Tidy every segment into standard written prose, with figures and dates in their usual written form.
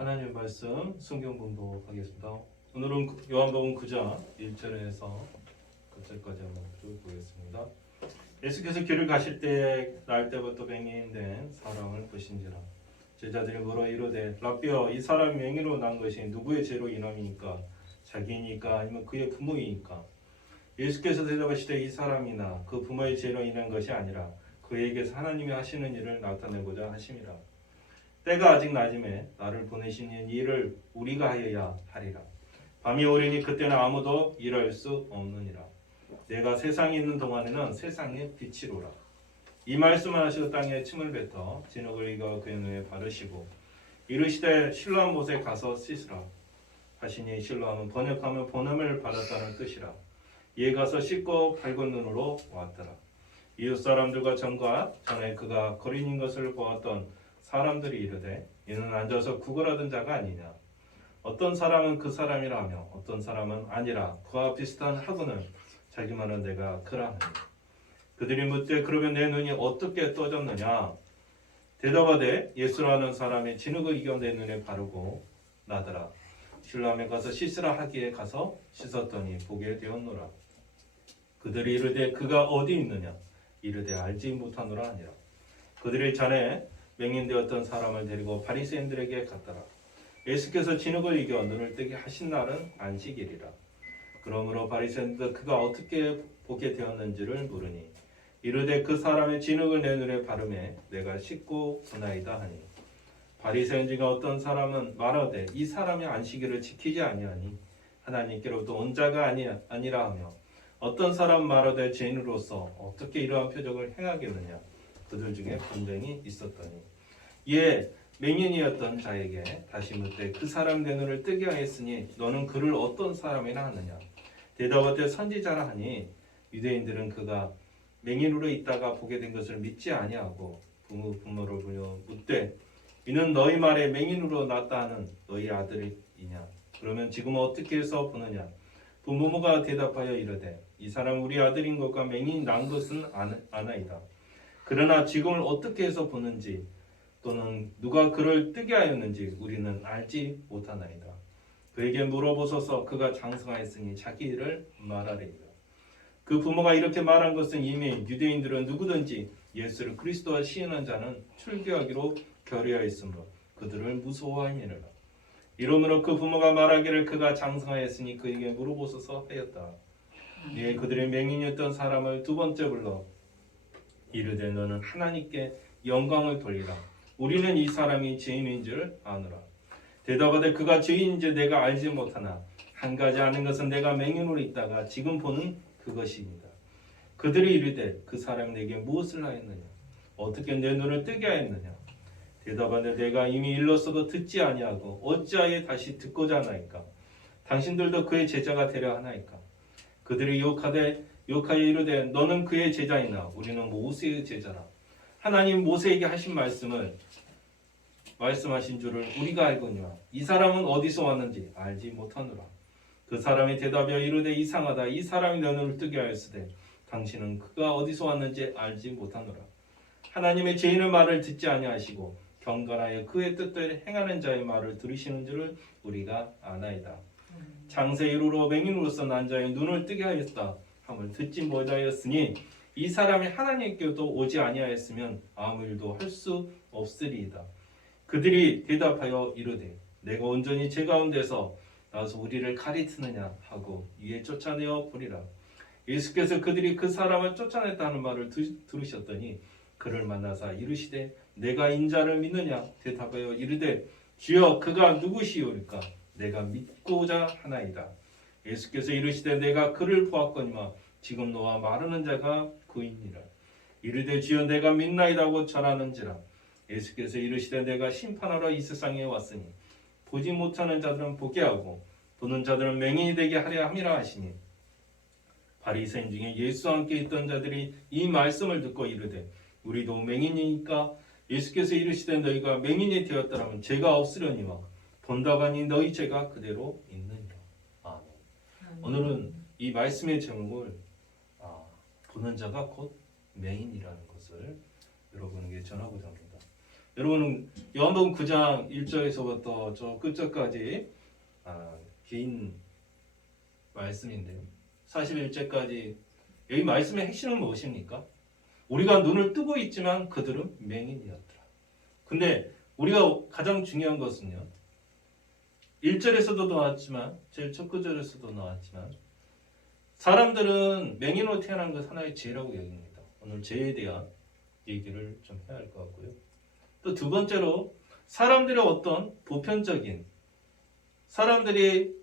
하나님의 말씀 성경 봉독하겠습니다. 오늘은 요한복음 9장 1절에서 9절까지 한번 쭉 보겠습니다. 예수께서 길을 가실 때 날 때부터 맹인된 사람을 보신지라. 제자들이 물어 이르되 라삐여, 이 사람이 맹인으로 난 것이 누구의 죄로 인함이니까? 자기니까 아니면 그의 부모이니까? 예수께서 대답하시되 이 사람이나 그 부모의 죄로 인한 것이 아니라 그에게서 하나님이 하시는 일을 나타내고자 하심이라. 때가 아직 낮음에 나를 보내시는 일을 우리가 하여야 하리라. 밤이 오리니 그때는 아무도 일할 수 없느니라. 내가 세상에 있는 동안에는 세상의 빛이로라. 이 말씀을 하시고 땅에 침을 뱉어 진흙을 이겨 그의 눈에 바르시고 이르시되 실로암 못에 가서 씻으라 하시니, 실로암은 번역하면 본음을 받았다는 뜻이라. 이에 가서 씻고 밝은 눈으로 왔더라. 이웃 사람들과 전과 전에 그가 거린인 것을 보았던 사람들이 이르되 이는 앉아서 구걸하던 자가 아니냐. 어떤 사람은 그 사람이라 하며 어떤 사람은 아니라 그와 비슷한 하고는 자기만은 내가 그라 하니. 그들이 묻되 그러면 내 눈이 어떻게 떠졌느냐. 대답하되 예수라는 사람이 진흙을 이겨 내 눈에 바르고 나더라. 실로암에 가서 씻으라 하기에 가서 씻었더니 보게 되었노라. 그들이 이르되 그가 어디 있느냐. 이르되 알지 못하노라 하니라. 그들이 전에 맹인되었던 사람을 데리고 바리새인들에게 갔더라. 예수께서 진흙을 이겨 눈을 뜨게 하신 날은 안식일이라. 그러므로 바리새인들 그가 어떻게 보게 되었는지를 물으니 이르되 그 사람의 진흙을 내 눈에 바르매 내가 씻고 보나이다 하니. 바리새인 중에 어떤 사람은 말하되 이 사람이 안식일을 지키지 아니하니 하나님께로부터 온 자가 아니라 하며, 어떤 사람 말하되 죄인으로서 어떻게 이러한 표적을 행하겠느냐. 그들 중에 분쟁이 있었더니 이에 맹인이었던 자에게 다시 묻되 그 사람 내 눈을 뜨게 하였으니 너는 그를 어떤 사람이라 하느냐. 대답하되 선지자라 하니, 유대인들은 그가 맹인으로 있다가 보게 된 것을 믿지 아니하고 부모를 불러 묻되 이는 너희 말에 맹인으로 났다 하는 너희 아들이냐. 그러면 지금 어떻게 해서 보느냐. 부모가 대답하여 이르되 이 사람 우리 아들인 것과 맹인이 난 것은 아나이다. 그러나 지금을 어떻게 해서 보는지 또는 누가 그를 뜨게 하였는지 우리는 알지 못하나이다. 그에게 물어보소서. 그가 장성하였으니 자기 일을 말하리이다. 그 부모가 이렇게 말한 것은 이미 유대인들은 누구든지 예수를 그리스도와 시인한 자는 출교하기로 결의하였으므로 그들을 무서워하니라. 이러므로 그 부모가 말하기를 그가 장성하였으니 그에게 물어보소서 하였다. 이에 그들의 맹인이었던 사람을 두 번째 불러 이르되 너는 하나님께 영광을 돌리라. 우리는 이 사람이 죄인인 줄 아노라. 대답하되 그가 죄인인 줄 내가 알지 못하나 한 가지 아는 것은 내가 맹인으로 있다가 지금 보는 그것입니다. 그들이 이르되 그 사람이 내게 무엇을 하였느냐. 어떻게 내 눈을 뜨게 하였느냐. 대답하되 내가 이미 일렀어도 듣지 아니하고 어찌하여 다시 듣고자 하나이까. 당신들도 그의 제자가 되려 하나이까. 그들이 욕하여 이르되 너는 그의 제자이나 우리는 모세의 제자라. 하나님 모세에게 하신 말씀하신 줄을 우리가 알거니와 이 사람은 어디서 왔는지 알지 못하노라. 그 사람이 대답하여 이르되 이상하다. 이 사람이 내 눈을 뜨게 하였으되 당신은 그가 어디서 왔는지 알지 못하노라. 하나님의 죄인의 말을 듣지 아니하시고 경건하여 그의 뜻대로 행하는 자의 말을 들으시는 줄을 우리가 아나이다. 장세 이후로 맹인으로서 난 자의 눈을 뜨게 하였다 함을 듣지 못하였으니 이 사람이 하나님께도 오지 아니하였으면 아무 일도 할 수 없으리이다. 그들이 대답하여 이르되 내가 온전히 제 가운데서 나서 우리를 가리트느냐 하고 이에 쫓아내어 보리라. 예수께서 그들이 그 사람을 쫓아냈다는 말을 들으셨더니 그를 만나사 이르시되 내가 인자를 믿느냐. 대답하여 이르되 주여 그가 누구시오리까. 내가 믿고자 하나이다. 예수께서 이르시되 내가 그를 보았거니와 지금 너와 말하는 자가 그이니라. 이르되 주여 내가 믿나이다고 전하는지라. 예수께서 이르시되 내가 심판하러 이 세상에 왔으니 보지 못하는 자들은 보게 하고 보는 자들은 맹인이 되게 하려 함이라 하시니, 바리새인 중에 예수와 함께 있던 자들이 이 말씀을 듣고 이르되 우리도 맹인이니까. 예수께서 이르시되 너희가 맹인이 되었더라면 죄가 없으려니와 본다가니 너희 죄가 그대로 있느니라. 아멘. 오늘은 이 말씀의 제목을 보는 자가 곧 맹인이라는 것을 여러분에게 전하고자 합니다. 여러분은 요한복음 9장 1절에서부터 저 끝절까지 긴 말씀인데요. 41절까지 여기 말씀의 핵심은 무엇입니까? 우리가 눈을 뜨고 있지만 그들은 맹인이었더라. 근데 우리가 가장 중요한 것은요. 1절에서도 나왔지만 제일 첫 구절에서도 나왔지만 사람들은 맹인으로 태어난 것 하나의 죄라고 여깁니다. 오늘 죄에 대한 얘기를 좀 해야 할 것 같고요. 또 두 번째로 사람들의 어떤 보편적인 사람들이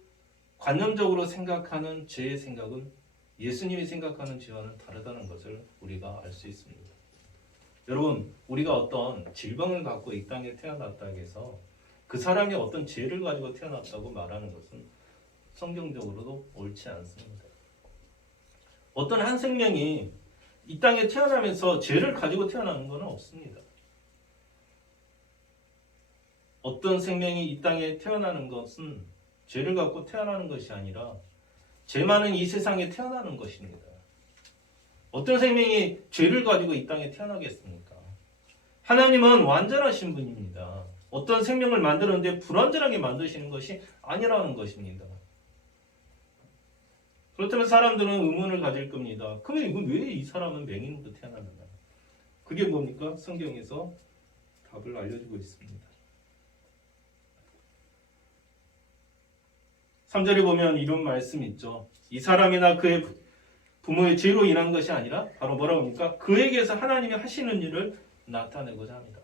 관념적으로 생각하는 죄의 생각은 예수님이 생각하는 죄와는 다르다는 것을 우리가 알 수 있습니다. 여러분, 우리가 어떤 질병을 갖고 이 땅에 태어났다고 해서 그 사람이 어떤 죄를 가지고 태어났다고 말하는 것은 성경적으로도 옳지 않습니다. 어떤 한 생명이 이 땅에 태어나면서 죄를 가지고 태어나는 것은 없습니다. 어떤 생명이 이 땅에 태어나는 것은 죄를 갖고 태어나는 것이 아니라 죄 많은 이 세상에 태어나는 것입니다. 어떤 생명이 죄를 가지고 이 땅에 태어나겠습니까? 하나님은 완전하신 분입니다. 어떤 생명을 만드는데 불완전하게 만드시는 것이 아니라는 것입니다. 그렇다면 사람들은 의문을 가질 겁니다. 그러면 이건 왜 이 사람은 맹인으로 태어났는가? 그게 뭡니까? 성경에서 답을 알려주고 있습니다. 3절에 보면 이런 말씀이 있죠. 이 사람이나 그의 부모의 죄로 인한 것이 아니라 바로 뭐라고 합니까? 그에게서 하나님이 하시는 일을 나타내고자 합니다.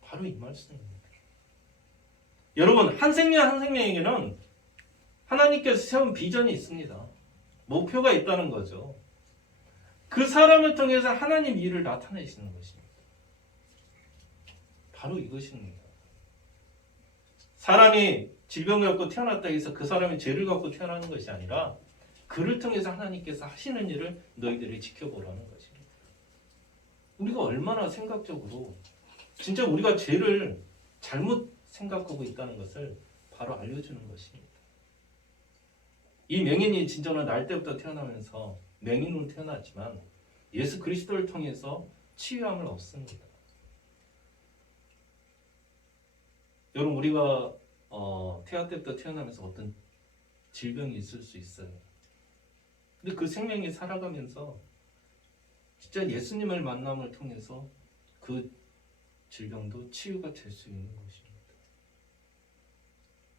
바로 이 말씀입니다. 여러분, 한 생명 한 생명에게는 하나님께서 세운 비전이 있습니다. 목표가 있다는 거죠. 그 사람을 통해서 하나님 일을 나타내시는 것입니다. 바로 이것입니다. 사람이 질병을 갖고 태어났다 해서 그 사람이 죄를 갖고 태어나는 것이 아니라 그를 통해서 하나님께서 하시는 일을 너희들이 지켜보라는 것입니다. 우리가 얼마나 생각적으로 진짜 우리가 죄를 잘못 생각하고 있다는 것을 바로 알려주는 것입니다. 이 맹인이 진정한 날 때부터 태어나면서 맹인으로 태어났지만 예수 그리스도를 통해서 치유함을 얻습니다. 여러분, 우리가 태아 때부터 태어나면서 어떤 질병이 있을 수 있어요. 근데 그 생명이 살아가면서 진짜 예수님을 만남을 통해서 그 질병도 치유가 될 수 있는 것입니다.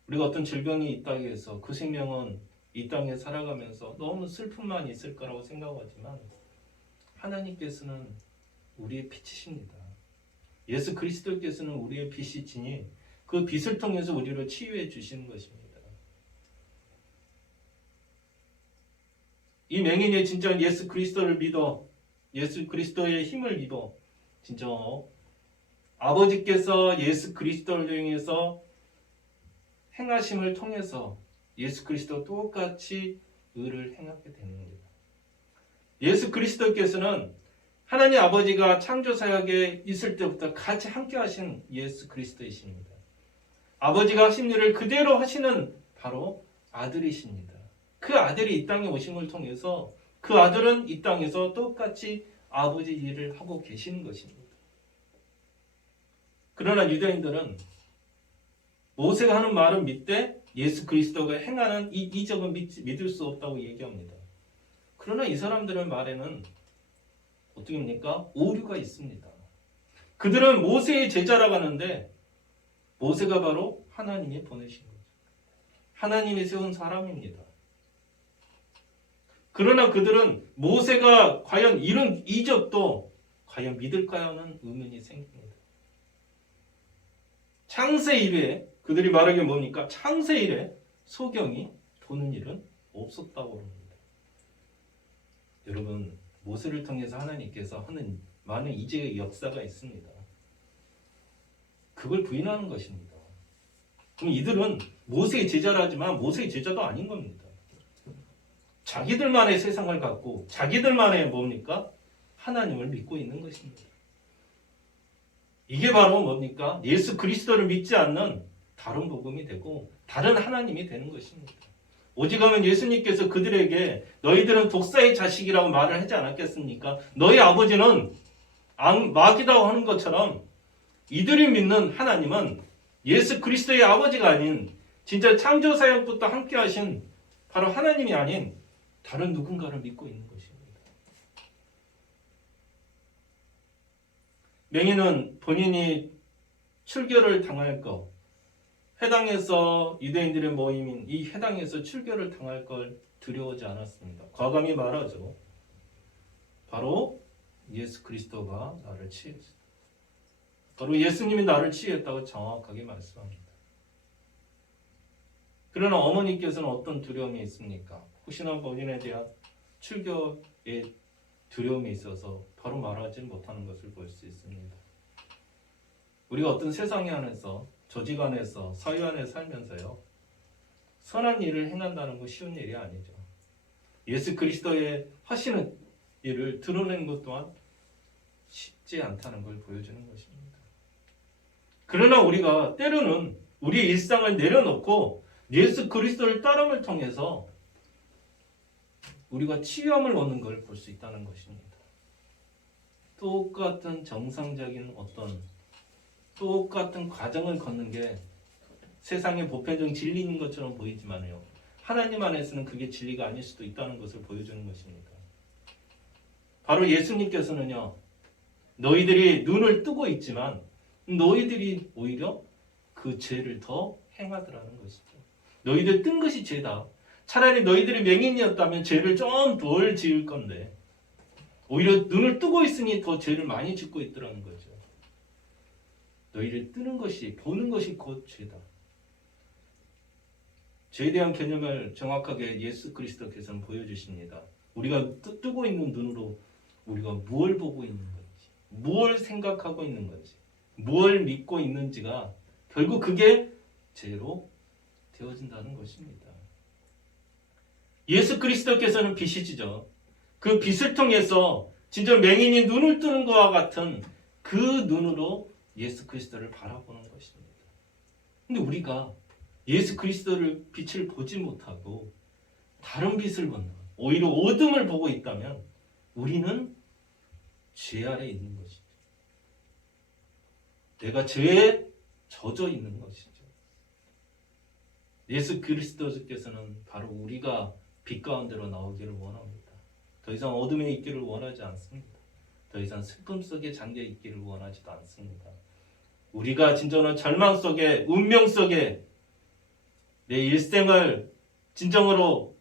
우리가 어떤 질병이 있다고 해서 그 생명은 이 땅에 살아가면서 너무 슬픔만 있을 거라고 생각하지만 하나님께서는 우리의 빛이십니다. 예수 그리스도께서는 우리의 빛이시니 그 빛을 통해서 우리를 치유해 주시는 것입니다. 이 맹인이 진짜 예수 그리스도를 믿어, 예수 그리스도의 힘을 믿어, 진짜 아버지께서 예수 그리스도를 통해서 행하심을 통해서 예수 그리스도 똑같이 의를 행하게 되는 겁니다. 예수 그리스도께서는 하나님 아버지가 창조 사역에 있을 때부터 같이 함께 하신 예수 그리스도이십니다. 아버지가 하신 일을 그대로 하시는 바로 아들이십니다. 그 아들이 이 땅에 오심을 통해서 그 아들은 이 땅에서 똑같이 아버지 일을 하고 계시는 것입니다. 그러나 유대인들은 모세가 하는 말은 믿되 예수 그리스도가 행하는 이 이적은 믿을 수 없다고 얘기합니다. 그러나 이 사람들의 말에는 어떻게 합니까? 오류가 있습니다. 그들은 모세의 제자라고 하는데 모세가 바로 하나님이 보내신 거죠. 하나님이 세운 사람입니다. 그러나 그들은 모세가 과연 이런 이적도 과연 믿을까요 하는 의문이 생깁니다. 창세 이래 그들이 말하기에 뭡니까? 창세 이래 소경이 도는 일은 없었다고 합니다. 여러분, 모세를 통해서 하나님께서 하는 많은 이적의 역사가 있습니다. 그걸 부인하는 것입니다. 그럼 이들은 모세의 제자라지만 모세의 제자도 아닌 겁니다. 자기들만의 세상을 갖고 자기들만의 뭡니까? 하나님을 믿고 있는 것입니다. 이게 바로 뭡니까? 예수 그리스도를 믿지 않는 다른 복음이 되고 다른 하나님이 되는 것입니다. 오직하면 예수님께서 그들에게 너희들은 독사의 자식이라고 말을 하지 않았겠습니까? 너희 아버지는 마귀라고 하는 것처럼 이들이 믿는 하나님은 예수 그리스도의 아버지가 아닌 진짜 창조 사역부터 함께 하신 바로 하나님이 아닌 다른 누군가를 믿고 있는 것입니다. 맹인은 본인이 출교를 당할 것, 회당에서 유대인들의 모임인 이 회당에서 출교를 당할 걸 두려워하지 않았습니다. 과감히 말하죠. 바로 예수 그리스도가 나를 치유했다. 바로 예수님이 나를 치유했다고 정확하게 말씀합니다. 그러나 어머니께서는 어떤 두려움이 있습니까? 혹시나 본인에 대한 출교의 두려움이 있어서 바로 말하지 못하는 것을 볼 수 있습니다. 우리가 어떤 세상 안에서, 조직 안에서, 사회 안에 살면서요, 선한 일을 행한다는 건 쉬운 일이 아니죠. 예수 그리스도의 하시는 일을 드러내는 것 또한 쉽지 않다는 걸 보여주는 것입니다. 그러나 우리가 때로는 우리의 일상을 내려놓고 예수 그리스도를 따름을 통해서 우리가 치유함을 얻는 걸 볼 수 있다는 것입니다. 똑같은 정상적인 어떤 똑같은 과정을 걷는 게 세상의 보편적 진리인 것처럼 보이지만요, 하나님 안에서는 그게 진리가 아닐 수도 있다는 것을 보여주는 것입니다. 바로 예수님께서는요, 너희들이 눈을 뜨고 있지만 너희들이 오히려 그 죄를 더 행하더라는 것이죠. 너희들 뜬 것이 죄다. 차라리 너희들이 맹인이었다면 죄를 좀 덜 지을 건데 오히려 눈을 뜨고 있으니 더 죄를 많이 짓고 있더라는 거죠. 너희를 뜨는 것이, 보는 것이 곧 죄다. 죄에 대한 개념을 정확하게 예수 그리스도께서는 보여주십니다. 우리가 뜨고 있는 눈으로 우리가 무엇을 보고 있는 건지, 무엇을 생각하고 있는 건지, 무엇을 믿고 있는지가 결국 그게 죄로 되어진다는 것입니다. 예수 그리스도께서는 빛이시죠. 그 빛을 통해서 진짜 맹인이 눈을 뜨는 것과 같은 그 눈으로 예수 그리스도를 바라보는 것입니다. 근데 우리가 예수 그리스도를 빛을 보지 못하고 다른 빛을 본다, 오히려 어둠을 보고 있다면 우리는 죄 아래 있는 것이죠. 내가 죄에 젖어 있는 것이죠. 예수 그리스도께서는 바로 우리가 빛 가운데로 나오기를 원합니다. 더 이상 어둠에 있기를 원하지 않습니다. 더 이상 슬픔 속에 잠겨 있기를 원하지도 않습니다. 우리가 진정한 절망 속에, 운명 속에 내 일생을 진정으로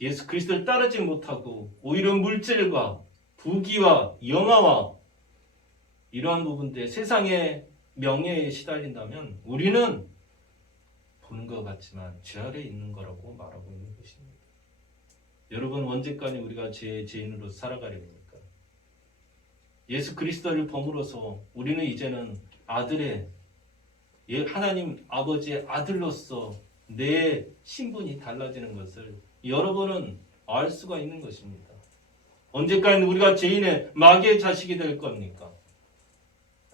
예수 그리스도를 따르지 못하고 오히려 물질과 부귀와 영화와 이러한 부분들, 세상의 명예에 시달린다면 우리는 보는 것 같지만 죄 아래 있는 거라고 말하고 있는 것입니다. 여러분, 언제까지 우리가 죄인으로 살아가렵니까? 예수 그리스도를 범으로써 우리는 이제는 아들의, 하나님 아버지의 아들로서 내 신분이 달라지는 것을 여러분은 알 수가 있는 것입니다. 언제까지 우리가 죄인의 마귀의 자식이 될 겁니까?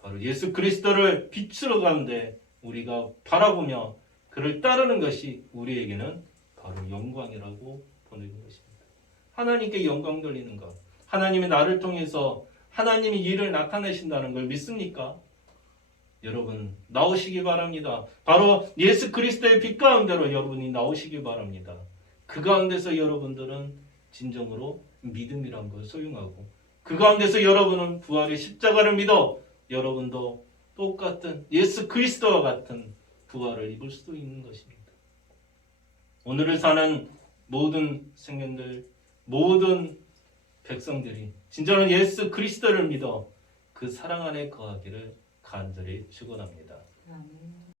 바로 예수 그리스도를 빛으로 가운데 우리가 바라보며 그를 따르는 것이 우리에게는 바로 영광이라고 보는 것입니다. 하나님께 영광 돌리는 것, 하나님이 나를 통해서 하나님이 일을 나타내신다는 걸 믿습니까? 여러분, 나오시기 바랍니다. 바로 예수 그리스도의 빛 가운데로 여러분이 나오시기 바랍니다. 그 가운데서 여러분들은 진정으로 믿음이란 걸 소유하고, 그 가운데서 여러분은 부활의 십자가를 믿어 여러분도 똑같은 예수 그리스도와 같은 부활을 입을 수도 있는 것입니다. 오늘을 사는 모든 생명들, 모든 백성들이 진정한 예수 그리스도를 믿어 그 사랑 안에 거하기를 간절히 축원합니다. 아멘.